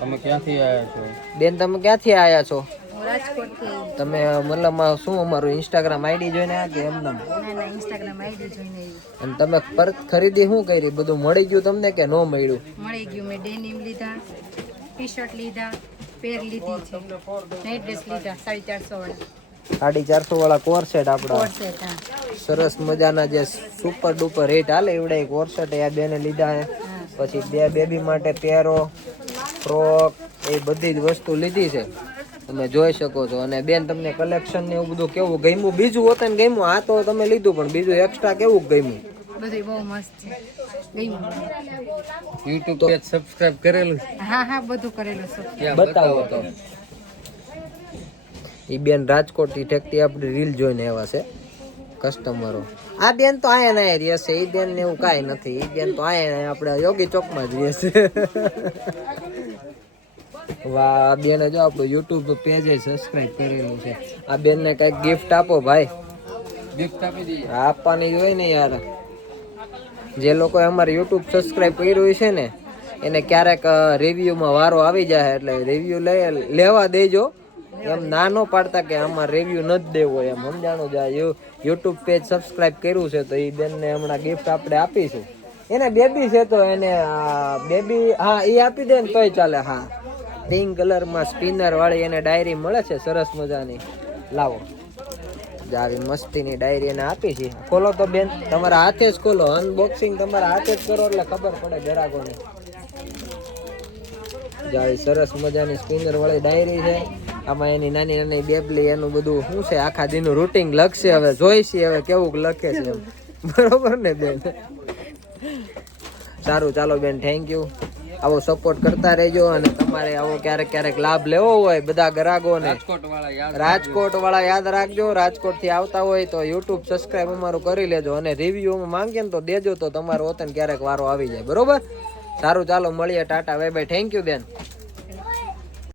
તમે ક્યાંથી આવ્યા છો? બેન તમે ક્યાંથી આવ્યા છો? રાજકોટથી. તમે મતલબ શું અમારું ઇન્સ્ટાગ્રામ આઈડી જોઈને આ કે એમને? ના ઇન્સ્ટાગ્રામ આઈડી જોઈને આવી. અને તમે પરત ખરીદી શું કરી? બધું મળી ગયું તમને કે ન મળ્યું? મળી ગયું. મેં ડેનિમ લીધા, ટી શર્ટ લીધા, પેર લીધી છે, નાઇટ ડ્રેસ લીધા 450 વાળા. 450 વાળા કોરસેટ આપડા કોટ સેટ. હા સરસ મજાના જે સુપર ડુપર રેટ હાલે એવડે કોરસેટ આ બેને લીધા છે. પછી બે બેબી માટે પેરો, ફ્રોક એ બધી જ વસ્તુ લીધી છે, તમે જોઈ શકો છો. અને બેન તમને કલેક્શન ને એવું બધું કેવું ગમ્યું? બીજું હોત ને ગમ્યું, આ તો તમે લીધું પણ બીજું એક્સ્ટ્રા કેવું ગમ્યું? બધું બહુ મસ્ત છે. ગમ્યું. YouTube પેજ સબસ્ક્રાઇબ કરેલું? હા બધું કરેલું છે. બતાવો તો. ઈ બેન રાજકોટ થી ઠેકતી આપણી રીલ જોઈને આવ્યા છે કસ્ટમરો. આ બેન તો આયા ના રહેશે, ઈ બેન ને એવું કાંઈ નથી. ઈ બેન તો આયા આપણે યોગી ચોકમાં જ રહેશે. વાહ, આ બેને જો આપણું YouTube પેજ સબસ્ક્રાઇબ કરેલું છે. આ બેન ને કઈક ગિફ્ટ આપો ભાઈ. ગિફ્ટ આપી દઈએ. આપવાની હોય ને યાર. જે લોકોએ અમારે YouTube સબસ્ક્રાઇબ કર્યું છે ને એને ક્યારેક રિવ્યુમાં વારો આવી જાય, એટલે રિવ્યુ લેવા દેજો. એમ ના નો પાડતા કે આમાં રિવ્યુ નથી દેવો, એમ સમજાણું જાય. YouTube પેજ સબસ્ક્રાઇબ કર્યું છે તો એ બેનને હમણાં ગિફ્ટ આપણે આપીશું. એને બેબી છે તો એને બેબી, હા એ આપી દે ને તોય ચાલે. હા, પિંક કલરમાં સ્પિનર વાળી એને ડાયરી મળે છે સરસ મજાની. લાવો, આવી મસ્તીની ડાયરી એને આપી છે. ખોલો તો બેન, તમારા હાથે જ ખોલો. અનબોક્સિંગ તમારા હાથે જ કરો એટલે ખબર પડે ગ્રાહકોને. આવી સરસ મજાની સ્પિનર વાળી ડાયરી છે. આમાં એની નાની નાની બેબલી એનું બધું શું છે આખા દીનું રૂટિંગ લખશે. હવે જોઈશી હવે કેવું લખે છે એમ. બરોબર ને બેન? સારું ચાલો બેન, થેન્ક યુ. આવો સપોર્ટ કરતા રહેજો. અને તમારે આવો ક્યારેક લાભ લેવો હોય બધા ગ્રાહકોને, રાજકોટ વાળા યાદ રાખજો. રાજકોટ થી આવતા હોય તો YouTube સબસ્ક્રાઇબ અમારું કરી લેજો. અને રિવ્યુ માંગે ને તો દેજો, તો તમારો હોતન ક્યારેક વારો આવી જાય. બરોબર? સારું ચાલો મળીએ. Tata bye bye. Thank you બેન.